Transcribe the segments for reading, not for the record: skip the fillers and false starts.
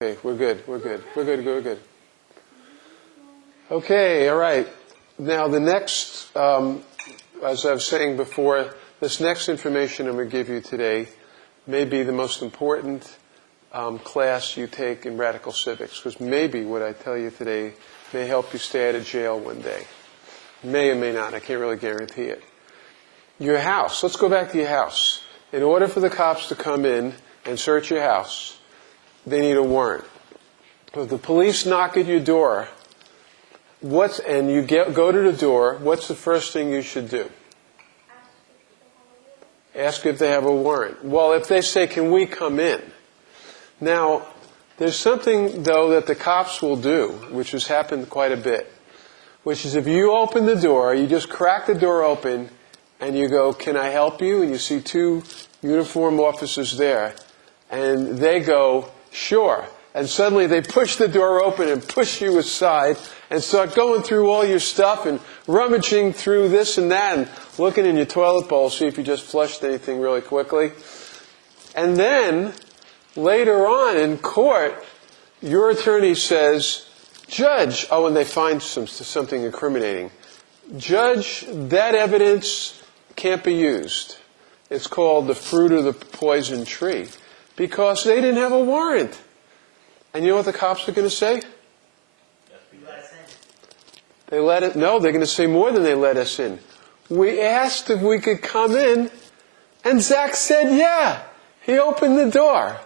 Okay, we're good. We're good. We're good. We're good. Okay, all right. Now the next, as I was saying before, this next information I'm going to give you today may be the most important class you take in radical civics, because maybe what I tell you today may help you stay out of jail one day. May or may not. I can't really guarantee it. Your house. Let's go back to your house. In order for the cops to come in and search your house, they need a warrant. If the police knock at your door, and you go to the door, what's the first thing you should do? Ask if they have a warrant. Well, if they say, can we come in? Now, there's something, though, that the cops will do, which has happened quite a bit, which is if you open the door, you just crack the door open, and you go, can I help you? And you see two uniformed officers there, and they go, sure. And suddenly they push the door open and push you aside and start going through all your stuff and rummaging through this and that and looking in your toilet bowl, see if you just flushed anything really quickly. And then, later on in court, your attorney says, Judge, and they find something incriminating. Judge, that evidence can't be used. It's called the fruit of the poison tree, because they didn't have a warrant. And you know what the cops are going to say? They're going to say more than they let us in. We asked if we could come in, and Zach said, yeah. He opened the door.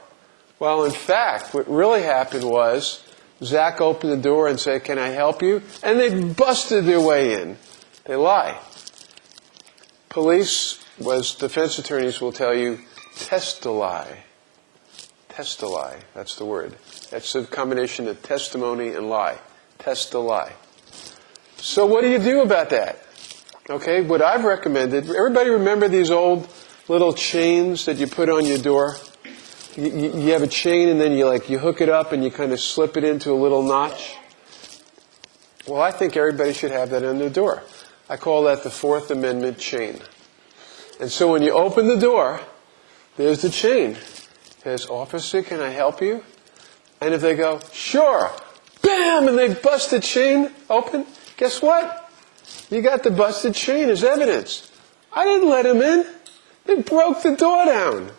Well, in fact, what really happened was Zach opened the door and said, can I help you? And they busted their way in. They lie. Police, as defense attorneys will tell you, test a lie. Test a lie, that's the word. That's a combination of testimony and lie. Test a lie. So what do you do about that? Okay, what I've recommended, everybody remember these old little chains that you put on your door? You have a chain and then you hook it up and you kind of slip it into a little notch. Well, I think everybody should have that on their door. I call that the Fourth Amendment chain. And so when you open the door, there's the chain. Says, officer, can I help you? And if they go, sure, bam, and they bust the chain open, guess what? You got the busted chain as evidence. I didn't let him in. They broke the door down.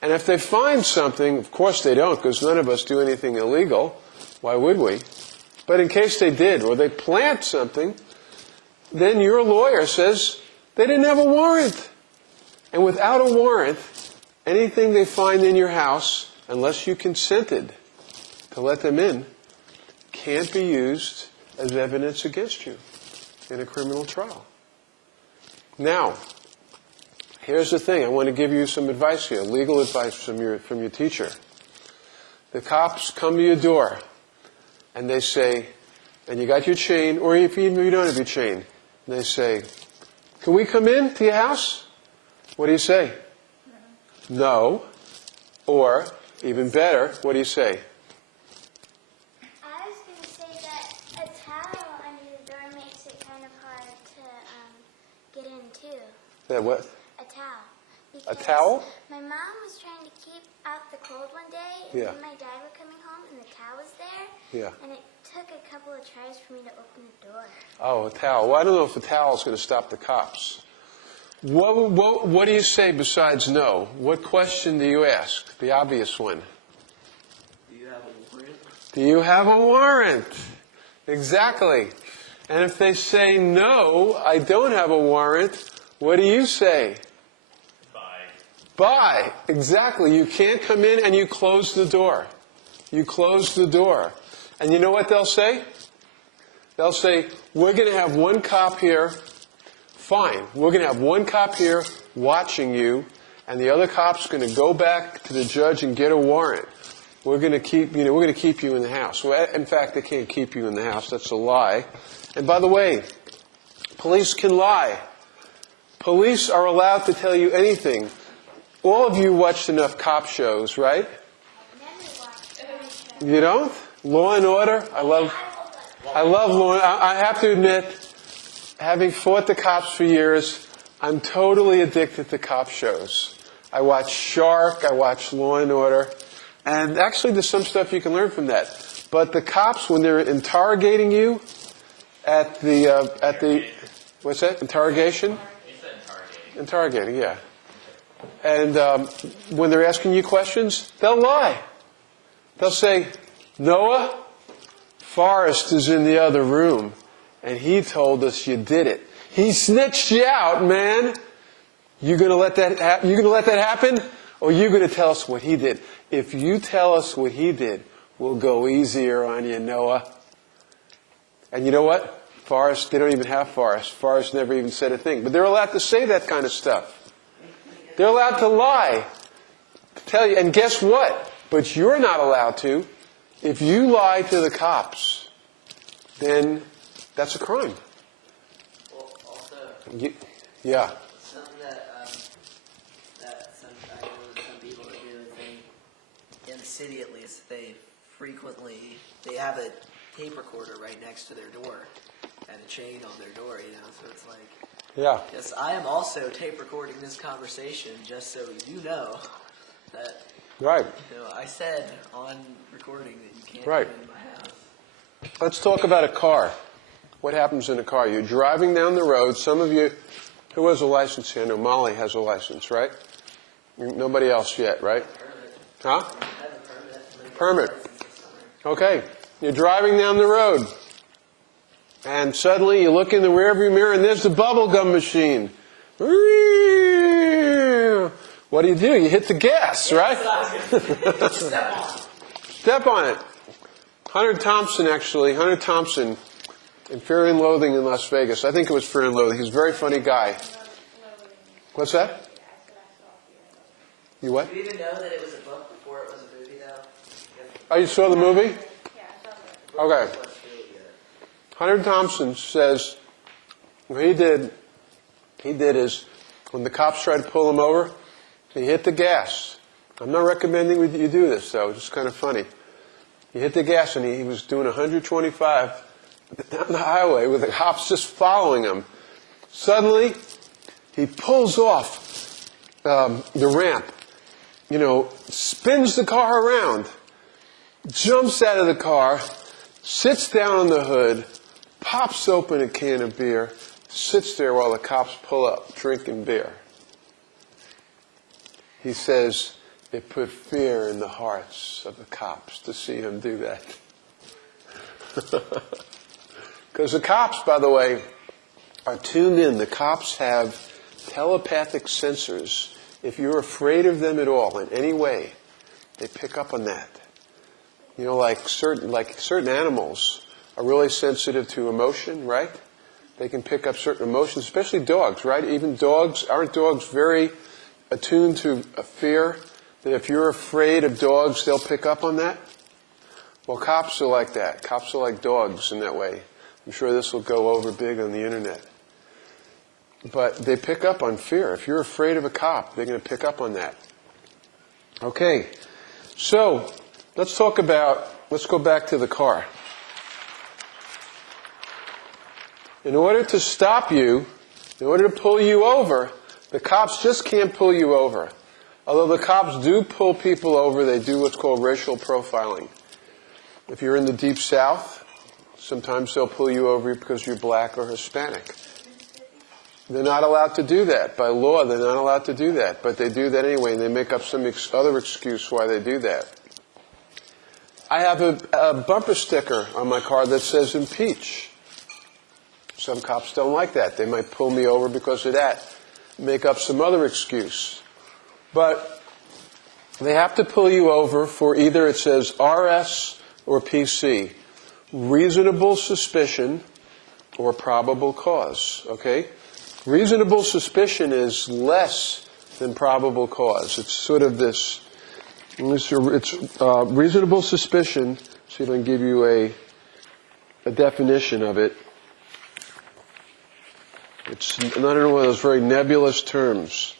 And if they find something, of course they don't, because none of us do anything illegal. Why would we? But in case they did, or they plant something, then your lawyer says they didn't have a warrant. And without a warrant, anything they find in your house, unless you consented to let them in, can't be used as evidence against you in a criminal trial. Now, here's the thing. I want to give you some advice here, legal advice from your teacher. The cops come to your door, and they say, and you got your chain, or if you don't have your chain, and they say, can we come in to your house? What do you say? No. Or, even better, what do you say? I was going to say that a towel under the door makes it kind of hard to get in, too. That what? A towel. A towel? My mom was trying to keep out the cold one day, and Yeah. then my dad were coming home, and the towel was there. Yeah. And it took a couple of tries for me to open the door. Oh, a towel. Well, I don't know if a towel is going to stop the cops. What do you say besides no? What question do you ask? The obvious one. Do you have a warrant? Do you have a warrant? Exactly. And if they say no, I don't have a warrant, what do you say? Bye. Exactly. You can't come in, and you close the door. You close the door. And you know what they'll say? They'll say, we're going to have one cop here. Fine. We're going to have one cop here watching you, and the other cop's going to go back to the judge and get a warrant. We're going to keep you in the house. Well, in fact, they can't keep you in the house. That's a lie. And by the way, police can lie. Police are allowed to tell you anything. All of you watched enough cop shows, right? You don't? Law and Order? I love Law and Order. I have to admit, having fought the cops for years, I'm totally addicted to cop shows. I watch Shark, I watch Law and Order. And actually, there's some stuff you can learn from that. But the cops, when they're interrogating you at the what's that? Interrogation? He said Interrogating, interrogating. yeah. And when they're asking you questions, they'll lie. They'll say, Noah, Forrest is in the other room, and he told us you did it. He snitched you out, man. You gonna let that happen, or you gonna tell us what he did? If you tell us what he did, we'll go easier on you, Noah. And you know what? Forrest, they don't even have Forrest. Forrest never even said a thing. But they're allowed to say that kind of stuff. They're allowed to lie, to tell you. And guess what? But you're not allowed to. If you lie to the cops, then that's a crime. Well, also, Yeah. something that I know some people that do is in the city at least, they have a tape recorder right next to their door and a chain on their door, so it's like, Yeah. yes, I am also tape recording this conversation just so you know that, Right. I said on recording that you can't Right. come in my house. Let's talk about a car. What happens in a car? You're driving down the road. Some of you, who has a license here? I know Molly has a license, right? Nobody else yet, right? Huh? Permit. Okay. You're driving down the road. And suddenly you look in the rearview mirror and there's the bubble gum machine. What do? You hit the gas, right? Step on it. Hunter Thompson in Fear and Loathing in Las Vegas. I think it was Fear and Loathing. He's a very funny guy. What's that? You what? Do you even know that it was a book before it was a movie, though? Oh, you saw the movie? Yeah. Okay. Hunter Thompson says what he did is when the cops tried to pull him over, he hit the gas. I'm not recommending you do this, though. It's just kind of funny. He hit the gas and he was doing 125 down the highway with the cops just following him. Suddenly, he pulls off the ramp, spins the car around, jumps out of the car, sits down on the hood, pops open a can of beer, sits there while the cops pull up, drinking beer. He says it put fear in the hearts of the cops to see him do that. Because the cops, by the way, are tuned in. The cops have telepathic sensors. If you're afraid of them at all in any way, they pick up on that. Like certain animals are really sensitive to emotion, right? They can pick up certain emotions, especially dogs, right? Even dogs, aren't dogs very attuned to fear? That if you're afraid of dogs, they'll pick up on that? Well, cops are like that. Cops are like dogs in that way. I'm sure this will go over big on the internet. But they pick up on fear. If you're afraid of a cop, they're going to pick up on that. Okay. So, let's go back to the car. In order to stop you, in order to pull you over, the cops just can't pull you over. Although the cops do pull people over, they do what's called racial profiling. If you're in the Deep South, sometimes they'll pull you over because you're black or Hispanic. They're not allowed to do that. By law, they're not allowed to do that. But they do that anyway, and they make up some other excuse why they do that. I have a bumper sticker on my car that says impeach. Some cops don't like that. They might pull me over because of that. Make up some other excuse. But they have to pull you over for either it says RS or PC. Reasonable suspicion or probable cause. Okay? Reasonable suspicion is less than probable cause. It's sort of this. It's reasonable suspicion. See if I can give you a definition of it. It's another one of those very nebulous terms.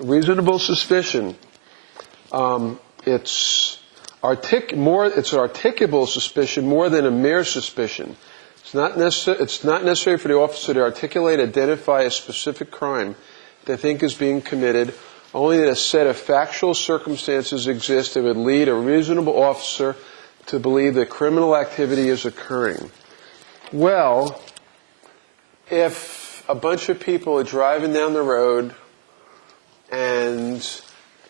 Reasonable suspicion. It's articulable suspicion more than a mere suspicion. It's not necessary for the officer to articulate, identify a specific crime they think is being committed only that a set of factual circumstances exist that would lead a reasonable officer to believe that criminal activity is occurring. Well, if a bunch of people are driving down the road and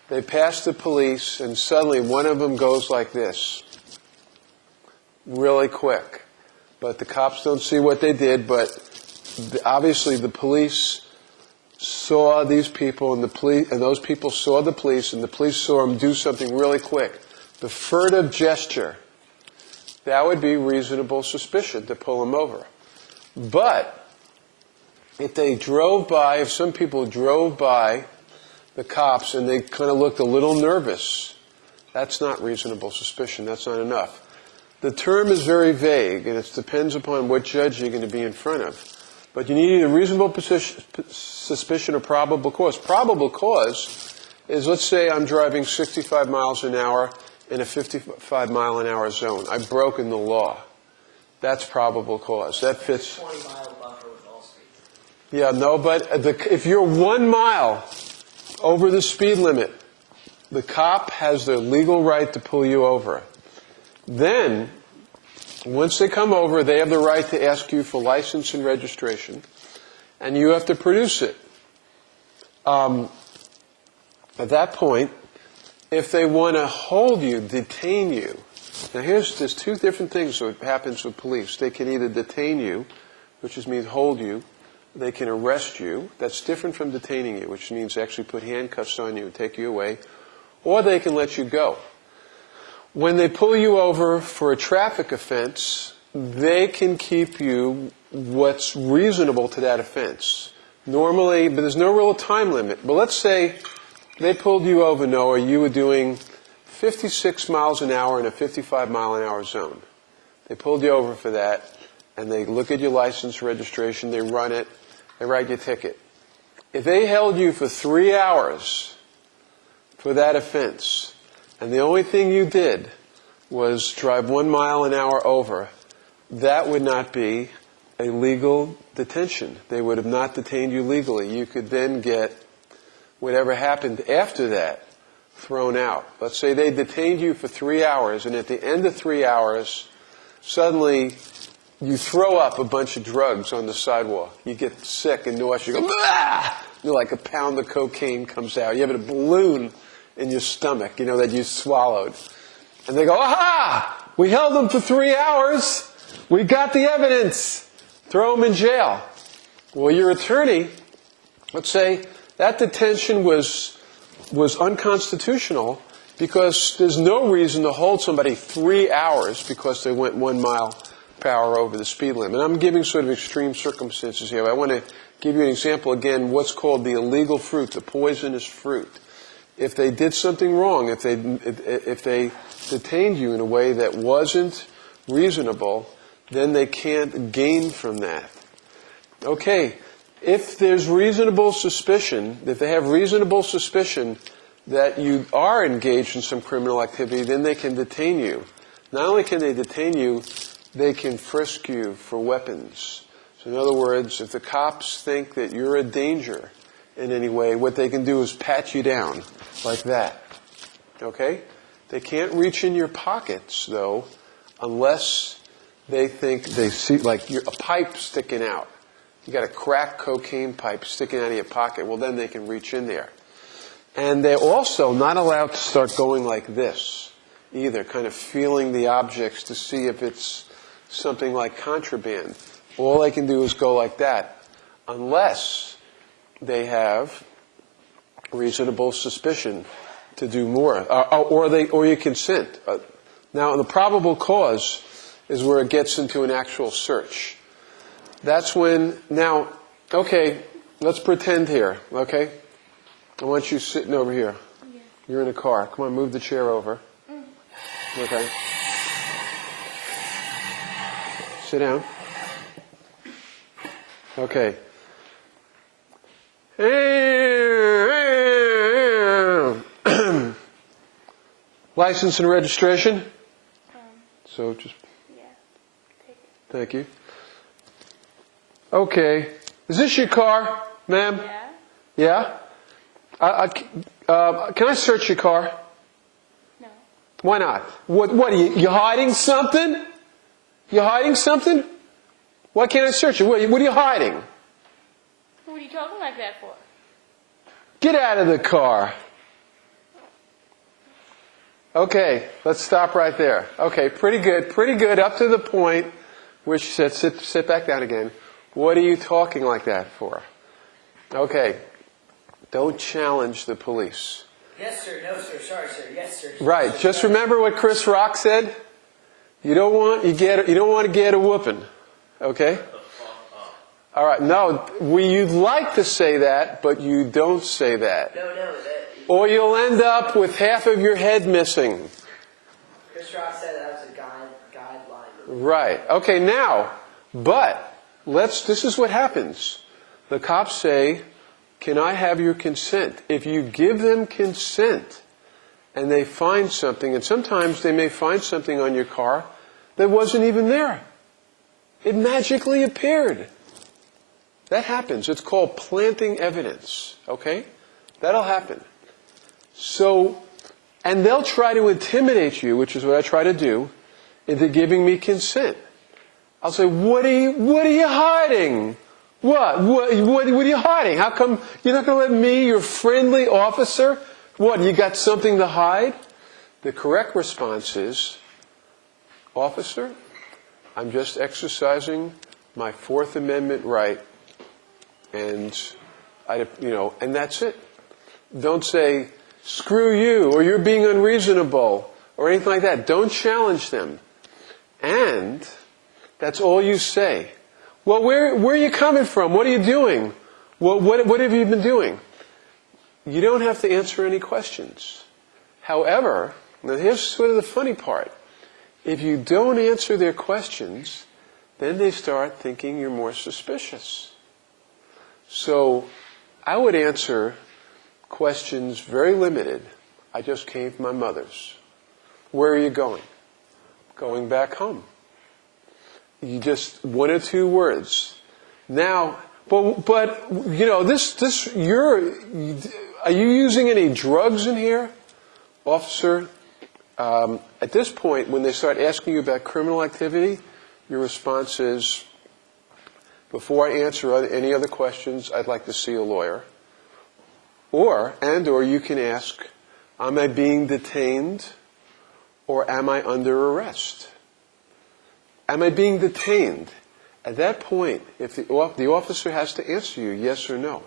they pass the police and suddenly one of them goes like this, really quick, but the cops don't see what they did, but obviously the police saw these people, and those people saw the police, and the police saw them do something really quick. The furtive gesture, that would be reasonable suspicion to pull them over. But if they drove by, if some people drove by the cops and they kind of looked a little nervous, that's not reasonable suspicion. That's not enough. The term is very vague, and it depends upon what judge you're going to be in front of. But you need a reasonable suspicion or probable cause. Probable cause is, let's say I'm driving 65 miles an hour in a 55-mile-an-hour zone. I've broken the law. That's probable cause. That fits. 20-mile buffer with all streets. Yeah, no, but if you're 1 mile over the speed limit, the cop has the legal right to pull you over. Then, once they come over, they have the right to ask you for license and registration, and you have to produce it. At that point, if they want to hold you, detain you. Now there's two different things that happens with police. They can either detain you, which means hold you. They can arrest you. That's different from detaining you, which means actually put handcuffs on you and take you away. Or they can let you go. When they pull you over for a traffic offense, they can keep you what's reasonable to that offense. Normally, but there's no real time limit. But let's say they pulled you over, Noah, you were doing 56 miles an hour in a 55-mile-an-hour zone. They pulled you over for that, and they look at your license, registration, they run it, they write your ticket. If they held you for 3 hours for that offense, and the only thing you did was drive 1 mile an hour over, that would not be a legal detention. They would have not detained you legally. You could then get whatever happened after that thrown out. Let's say they detained you for 3 hours, and at the end of 3 hours, suddenly you throw up a bunch of drugs on the sidewalk. You get sick and nauseous. You go, ah! Like a pound of cocaine comes out. You have a balloon in your stomach, that you swallowed. And they go, aha! We held them for 3 hours. We got the evidence. Throw them in jail. Well, your attorney, let's say that detention was unconstitutional because there's no reason to hold somebody 3 hours because they went 1 mile per hour over the speed limit. I'm giving sort of extreme circumstances here. I want to give you an example again, what's called the illegal fruit, the poisonous fruit. If they did something wrong, if they detained you in a way that wasn't reasonable, then they can't gain from that. Okay, if there's reasonable suspicion, if they have reasonable suspicion that you are engaged in some criminal activity, then they can detain you. Not only can they detain you, they can frisk you for weapons. So in other words, if the cops think that you're a danger in any way, what they can do is pat you down like that. Okay? They can't reach in your pockets, though, unless they think they see, like, a pipe sticking out. You got a cracked cocaine pipe sticking out of your pocket. Well, then they can reach in there. And they're also not allowed to start going like this either, kind of feeling the objects to see if it's something like contraband. All they can do is go like that, unless they have reasonable suspicion to do more, or you consent. Now, the probable cause is where it gets into an actual search. That's when, now, okay, let's pretend here, okay? I want you sitting over here. Yeah. You're in a car. Come on, move the chair over. Okay. Sit down. Okay. License and registration? So just... Yeah. Take it. Thank you. Okay. Is this your car, ma'am? Yeah. Yeah? Can I search your car? No. Why not? What are you hiding something? You hiding something? Why can't I search it? What are you hiding? What are you talking like that for? Get out of the car. Okay, let's stop right there. Okay, pretty good, up to the point where she said, sit back down again. What are you talking like that for? Okay, don't challenge the police. Yes, sir. No, sir. Sorry, sir. Yes, sir. Right, just remember what Chris Rock said? You don't want to get a whooping, okay? All right, no, you'd like to say that, but you don't say that. No. Or you'll end up with half of your head missing. Chris Rock said that was a guideline. Right. Okay, now, but this is what happens. The cops say, can I have your consent? If you give them consent and they find something, and sometimes they may find something on your car that wasn't even there. It magically appeared. That happens. It's called planting evidence. Okay? That'll happen. So, and they'll try to intimidate you, which is what I try to do, into giving me consent. I'll say, what are you hiding? What are you hiding? How come you're not going to let me, your friendly officer, you got something to hide? The correct response is, officer, I'm just exercising my Fourth Amendment right, and and that's it. Don't say, screw you, or you're being unreasonable, or anything like that. Don't challenge them. And that's all you say. Well, where are you coming from? What are you doing? Well, what have you been doing? You don't have to answer any questions. However, now here's sort of the funny part. If you don't answer their questions, then they start thinking you're more suspicious. So I would answer questions very limited. I just came from my mother's. Where are you going? Going back home. You just one or two words. Now, but are you using any drugs in here, officer? At this point, when they start asking you about criminal activity, your response is, before I answer any other questions, I'd like to see a lawyer. Or you can ask, am I being detained or am I under arrest? Am I being detained? At that point, if the officer has to answer you yes or no,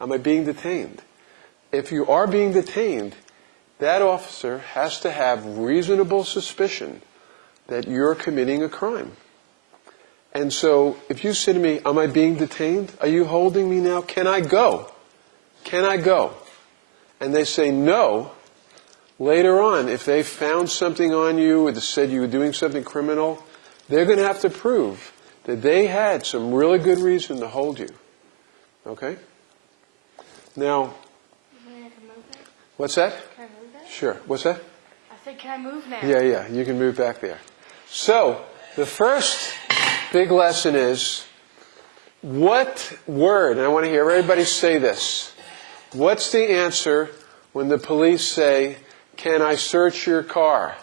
am I being detained? If you are being detained, that officer has to have reasonable suspicion that you're committing a crime. And so, if you say to me, am I being detained? Are you holding me now? Can I go? Can I go? And they say no. Later on, if they found something on you or they said you were doing something criminal, they're going to have to prove that they had some really good reason to hold you. Okay? Now, what's that? Can I move that? Sure. What's that? I said, can I move now? Yeah, you can move back there. So, the first big lesson is, what word, and I want to hear everybody say this, what's the answer when the police say, can I search your car?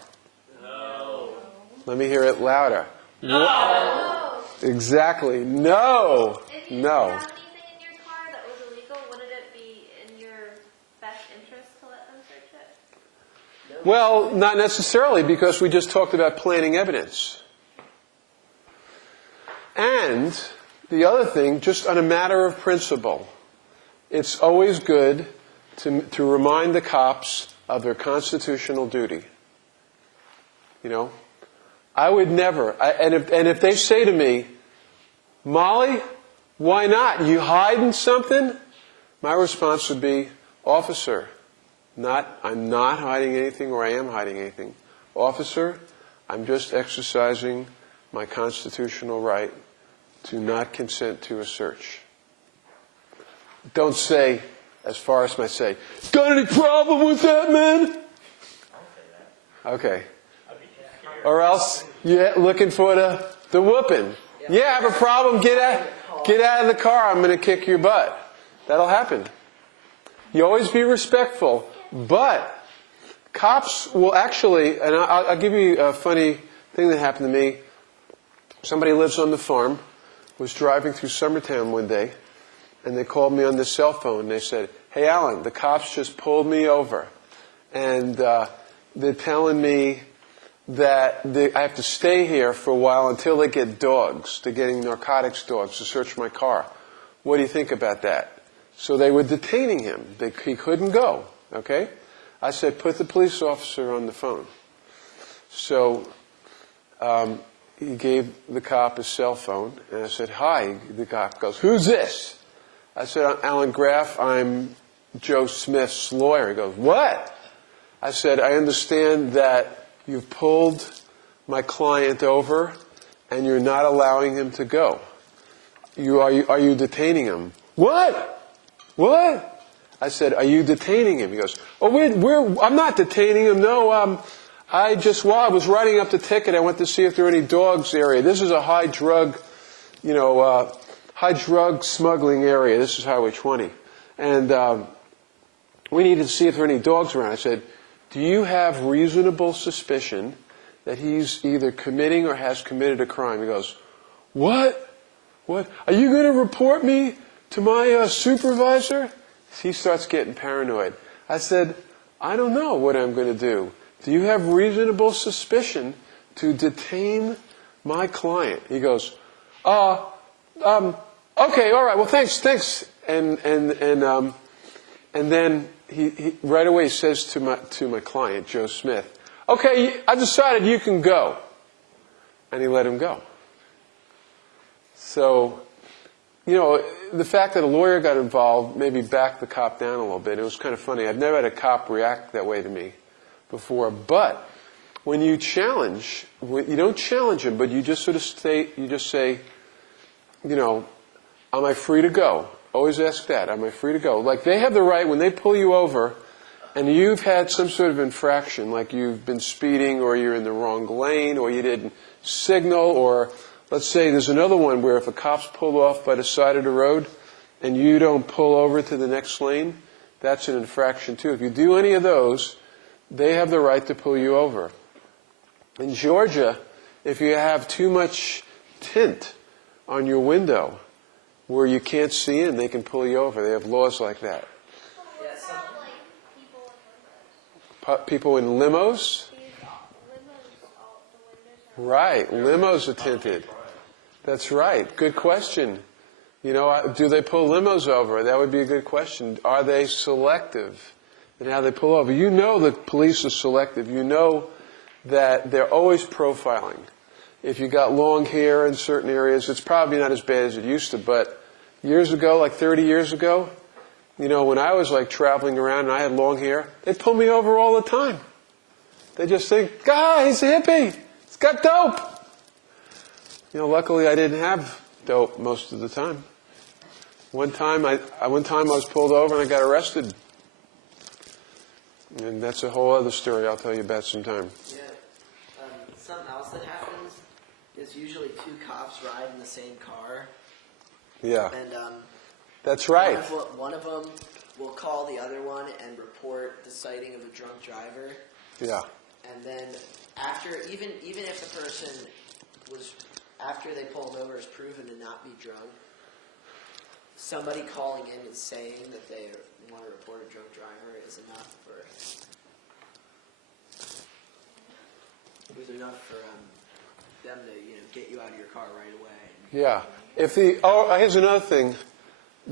No. Let me hear it louder. No. Exactly. No. If you No. found anything in your car that was illegal, wouldn't it be in your best interest to let them search it? Well, not necessarily, because we just talked about planting evidence. And the other thing, just on a matter of principle, it's always good to remind the cops of their constitutional duty. You know, I would never, and if they say to me, Molly, why not? You hiding something? My response would be, officer, I'm not hiding anything, or I am hiding anything. Officer, I'm just exercising my constitutional right to not consent to a search. Don't say, as Forrest might say, got any problem with that, man? Okay. Or else you're looking for the whooping. Yeah, I have a problem. Get out of the car. I'm going to kick your butt. That'll happen. You always be respectful, but cops will actually, and I'll give you a funny thing that happened to me. Somebody lives on the farm, was driving through Summertown one day, and they called me on the cell phone. They said, "Hey, Alan, the cops just pulled me over, and they're telling me that I have to stay here for a while until they get dogs. They're getting narcotics dogs to search my car. What do you think about that?" So they were detaining him. He couldn't go, okay? I said, "Put the police officer on the phone." So he gave the cop his cell phone, and I said, "Hi." The cop goes, "Who's this?" I said, "I'm Alan Graf. I'm Joe Smith's lawyer." He goes, "What?" I said, "I understand that you've pulled my client over and you're not allowing him to go. Are you detaining him?" "What? What?" I said, "Are you detaining him?" He goes, "Oh, I'm not detaining him. No, while I was writing up the ticket, I went to see if there were any dogs area. This is a high drug smuggling area. This is Highway 20. And we needed to see if there were any dogs around." I said, "Do you have reasonable suspicion that he's either committing or has committed a crime?" He goes, "What? What? Are you going to report me to my supervisor?" He starts getting paranoid. I said, "I don't know what I'm going to do. Do you have reasonable suspicion to detain my client?" He goes, "Okay, all right, well, thanks." And then he right away says to my client, Joe Smith, "Okay, I decided you can go." And he let him go. So, the fact that a lawyer got involved maybe backed the cop down a little bit. It was kind of funny. I've never had a cop react that way to me before. But when you don't challenge him, but you just sort of say, "Am I free to go?" Always ask that. Am I free to go? Like, they have the right, when they pull you over and you've had some sort of infraction, like you've been speeding or you're in the wrong lane or you didn't signal, or let's say there's another one where if a cop's pulled off by the side of the road and you don't pull over to the next lane, that's an infraction too. If you do any of those, they have the right to pull you over. In Georgia, if you have too much tint on your window where you can't see in, they can pull you over. They have laws like that. Yeah, some, People in limos? Right, limos are tinted. That's right. Good question. Do they pull limos over? That would be a good question. Are they selective in how they pull over? The police are selective. That they're always profiling. If you got long hair in certain areas, it's probably not as bad as it used to, but years ago, like 30 years ago, when I was like traveling around and I had long hair, they'd pull me over all the time. They just think, "God, he's a hippie. He's got dope." Luckily I didn't have dope most of the time. One time I was pulled over and I got arrested. And that's a whole other story I'll tell you about sometime. yeah. Something else that happens is usually two cops ride in the same car. Yeah. And That's right. One of them will call the other one and report the sighting of a drunk driver. Yeah. And then even if the person after they pull him over is proven to not be drunk, somebody calling in and saying that they want to report a drunk driver is enough for them to get you out of your car right away. Yeah. Here's another thing.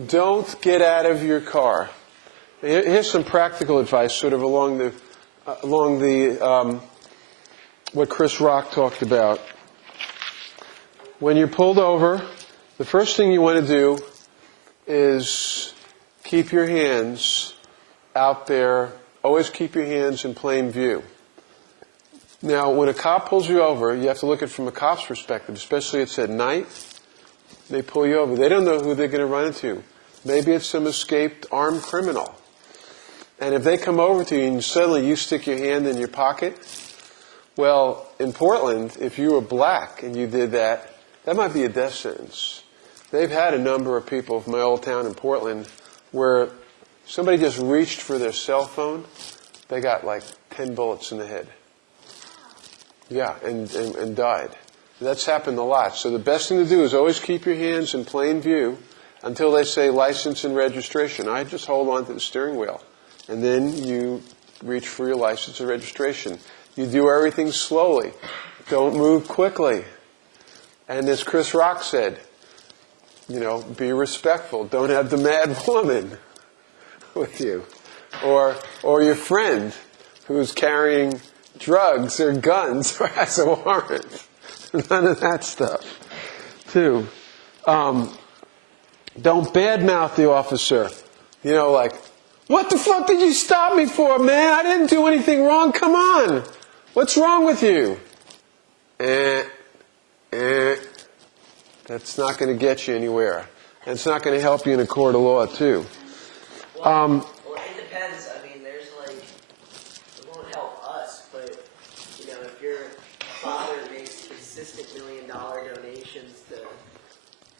Don't get out of your car. Here's some practical advice, sort of along the what Chris Rock talked about. When you're pulled over, the first thing you want to do is keep your hands out there. Always keep your hands in plain view. Now, when a cop pulls you over, you have to look at it from a cop's perspective, especially it's at night. They pull you over. They don't know who they're going to run into. Maybe it's some escaped armed criminal. And if they come over to you and suddenly you stick your hand in your pocket, well, in Portland, if you were black and you did that, that might be a death sentence. They've had a number of people from my old town in Portland where Somebody just reached for their cell phone, they got like 10 bullets in the head. Yeah, and died. That's happened a lot. So the best thing to do is always keep your hands in plain view until they say license and registration. I just hold on to the steering wheel. And then you reach for your license and registration. You do everything slowly. Don't move quickly. And as Chris Rock said, be respectful. Don't have the mad woman with you. Or your friend who's carrying drugs or guns or has a warrant. None of that stuff, too. Don't badmouth the officer. Like, what the fuck did you stop me for, man? I didn't do anything wrong. Come on. What's wrong with you? That's not going to get you anywhere. And it's not going to help you in a court of law, too. Well, it depends. I mean, there's it won't help us, but, if your father makes consistent $1 million donations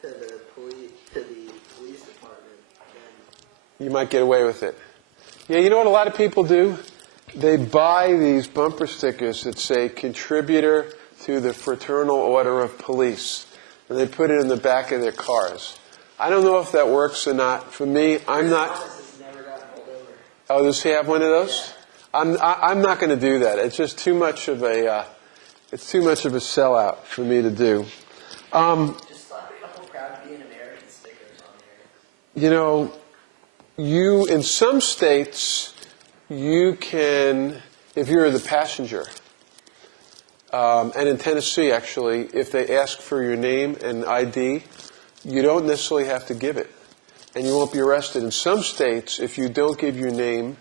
to the police department, then You might get away with it. Yeah, you know what a lot of people do? They buy these bumper stickers that say, contributor to the Fraternal Order of Police. And they put it in the back of their cars. I don't know if that works or not. For me, I'm not... Thomas has never gotten pulled over. Oh, does he have one of those? Yeah. I'm not going to do that. It's just too much of a... it's too much of a sellout for me to do. Just slap a couple Proud to be an American stickers on there. In some states, you can, if you're the passenger, and in Tennessee, actually, if they ask for your name and ID, you don't necessarily have to give it, and you won't be arrested. In some states, if you don't give your name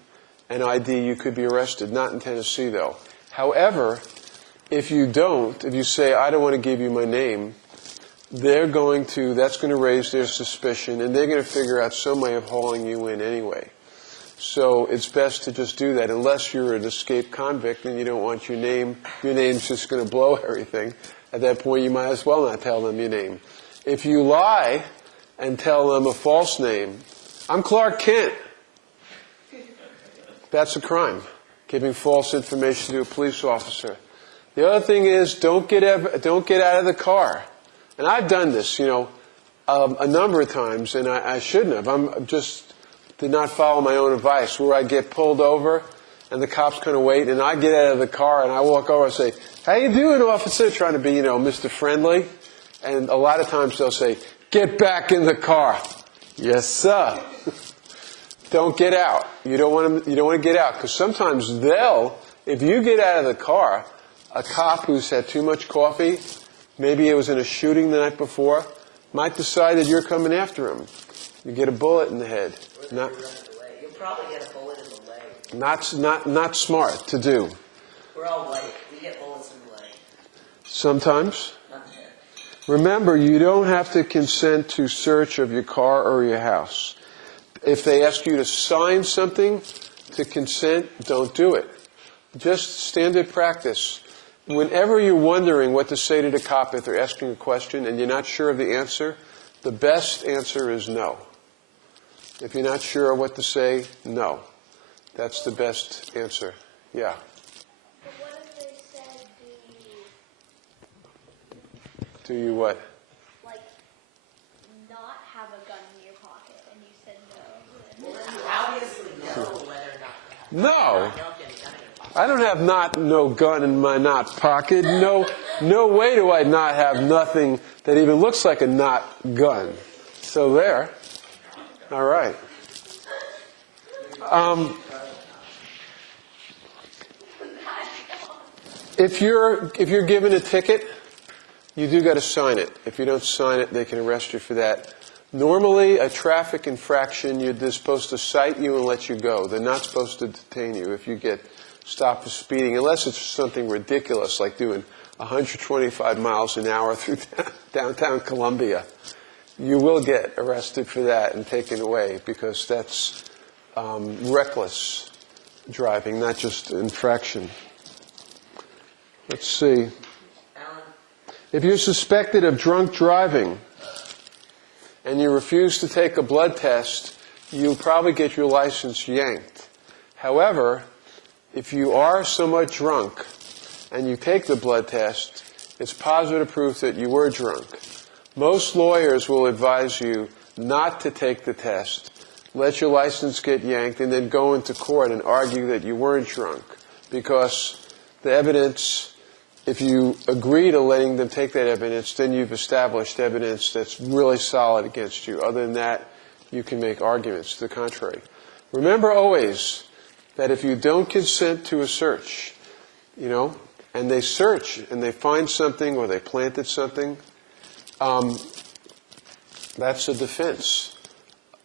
and ID, you could be arrested. Not in Tennessee, though. However, if you say, I don't want to give you my name, that's going to raise their suspicion, and they're going to figure out some way of hauling you in anyway. So it's best to just do that, unless you're an escaped convict and you don't want your name's just going to blow everything. At that point, you might as well not tell them your name. If you lie and tell them a false name, I'm Clark Kent. That's a crime, giving false information to a police officer. The other thing is, don't get out of the car. And I've done this, a number of times, and I shouldn't have. Did not follow my own advice, where I get pulled over, and the cops kind of wait, and I get out of the car, and I walk over and say, how you doing, officer? Trying to be, Mr. Friendly. And a lot of times they'll say, get back in the car. Yes, sir. Don't get out. You don't want to get out, because sometimes if you get out of the car, a cop who's had too much coffee, maybe it was in a shooting the night before, might decide that you're coming after him. You get a bullet in the head. You'll probably get a bullet in the leg. Not smart to do. We're all white. We get bullets in the leg. Sometimes. Remember, you don't have to consent to search of your car or your house. If they ask you to sign something to consent, don't do it. Just standard practice. Whenever you're wondering what to say to the cop if they're asking a question and you're not sure of the answer, the best answer is no. If you're not sure what to say, no. That's the best answer. Yeah. But what if they said, Do you what? Like, not have a gun in your pocket, and you said no. Well, then you obviously know whether or not to have No. You don't get a gun in your pocket. I don't have no gun in my not pocket. No way do I not have nothing that even looks like a not gun. So there. All right. If you're given a ticket, you do got to sign it. If you don't sign it, they can arrest you for that. Normally, a traffic infraction, they're supposed to cite you and let you go. They're not supposed to detain you if you get stopped for speeding, unless it's something ridiculous like doing 125 miles an hour through downtown Columbia. You will get arrested for that and taken away, because that's reckless driving, not just infraction. Let's see. Alan? If you're suspected of drunk driving and you refuse to take a blood test, you'll probably get your license yanked. However, if you are somewhat drunk and you take the blood test, it's positive proof that you were drunk. Most lawyers will advise you not to take the test, let your license get yanked, and then go into court and argue that you weren't drunk. Because the evidence, if you agree to letting them take that evidence, then you've established evidence that's really solid against you. Other than that, you can make arguments to the contrary. Remember always that if you don't consent to a search, and they search and they find something or they planted something, that's a defense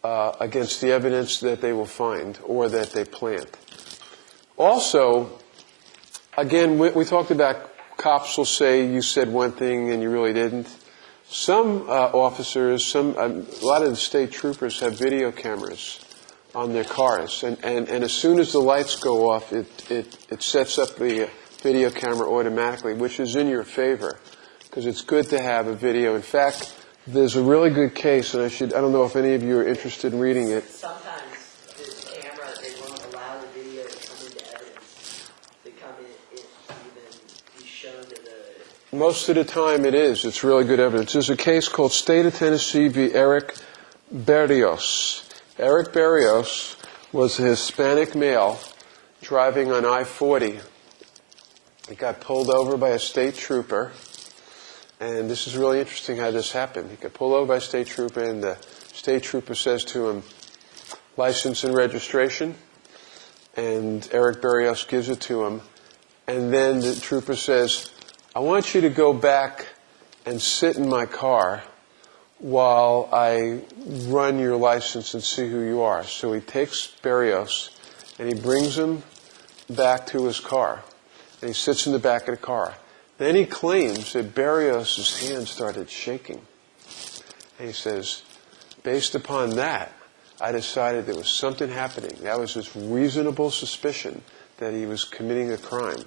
against the evidence that they will find or that they plant. Also, again, we talked about cops will say you said one thing and you really didn't. Some officers, a lot of the state troopers have video cameras on their cars, and as soon as the lights go off, it sets up the video camera automatically, which is in your favor, because it's good to have a video. In fact, there's a really good case, and I don't know if any of you are interested in reading it. Sometimes the camera, they won't allow the video to come into evidence. They come in, even be shown to the... Most of the time it is. It's really good evidence. There's a case called State of Tennessee v. Eric Berrios. Eric Berrios was a Hispanic male driving on I-40. He got pulled over by a state trooper, and this is really interesting how this happened. He got pulled over by a state trooper, and the state trooper says to him, license and registration, and Eric Berrios gives it to him, and then the trooper says, I want you to go back and sit in my car while I run your license and see who you are. So he takes Berrios, and he brings him back to his car. And he sits in the back of the car. Then he claims that Berrios' hand started shaking. And he says, based upon that, I decided there was something happening. That was his reasonable suspicion that he was committing a crime.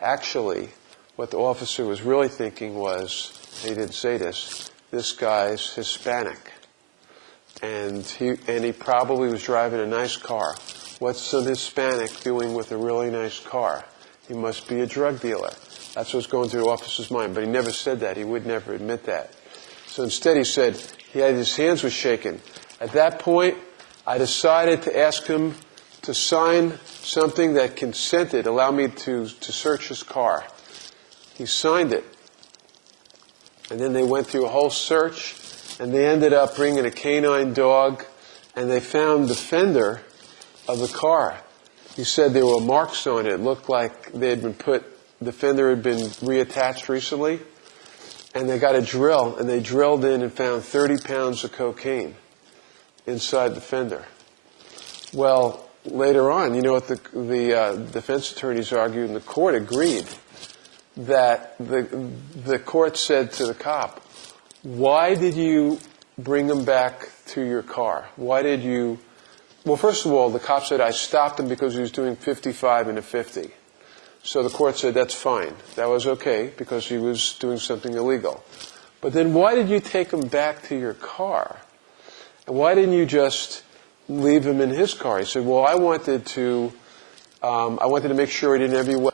Actually, what the officer was really thinking was, he didn't say this guy's Hispanic. And he probably was driving a nice car. What's some Hispanic doing with a really nice car? He must be a drug dealer. That's what's going through the officer's mind. But he never said that. He would never admit that. So instead he said his hands were shaking. At that point, I decided to ask him to sign something that consented, allow me to search his car. He signed it. And then they went through a whole search, and they ended up bringing a canine dog, and they found the fender of the car. He said there were marks on it. It looked like the fender had been reattached recently. And they got a drill, and they drilled in and found 30 pounds of cocaine inside the fender. Well, later on, you know what the defense attorneys argued, and the court agreed that the court said to the cop, why did you bring him back to your car? Why did you... Well, first of all, the cop said, I stopped him because he was doing 55 and a 50. So the court said, that's fine. That was okay because he was doing something illegal. But then why did you take him back to your car? And why didn't you just leave him in his car? He said, well, I wanted to make sure he didn't have any weapons.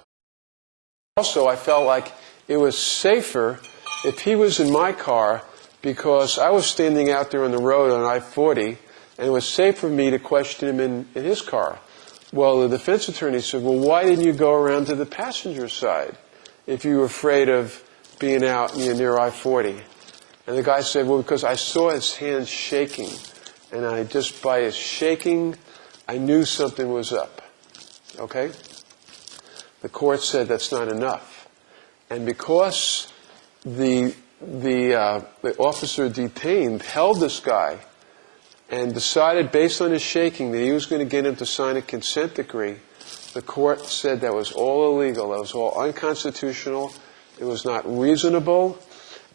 Also, I felt like it was safer if he was in my car because I was standing out there on the road on I-40, and it was safe for me to question him in his car. Well, the defense attorney said, well, why didn't you go around to the passenger side if you were afraid of being out near I-40? And the guy said, well, because I saw his hands shaking, and by his shaking, I knew something was up. Okay? The court said that's not enough. And because the officer detained held this guy and decided based on his shaking that he was going to get him to sign a consent decree, the court said that was all illegal, that was all unconstitutional, it was not reasonable,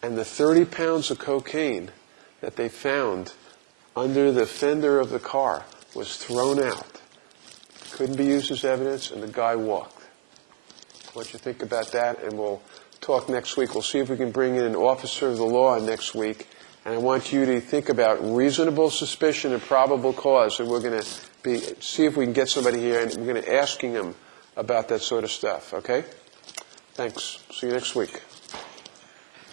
and the 30 pounds of cocaine that they found under the fender of the car was thrown out. Couldn't be used as evidence, and the guy walked. What you think about that? And we'll talk next week. We'll see if we can bring in an officer of the law next week And I want you to think about reasonable suspicion and probable cause. And we're going to see if we can get somebody here, and we're going to be asking them about that sort of stuff. Okay? Thanks. See you next week.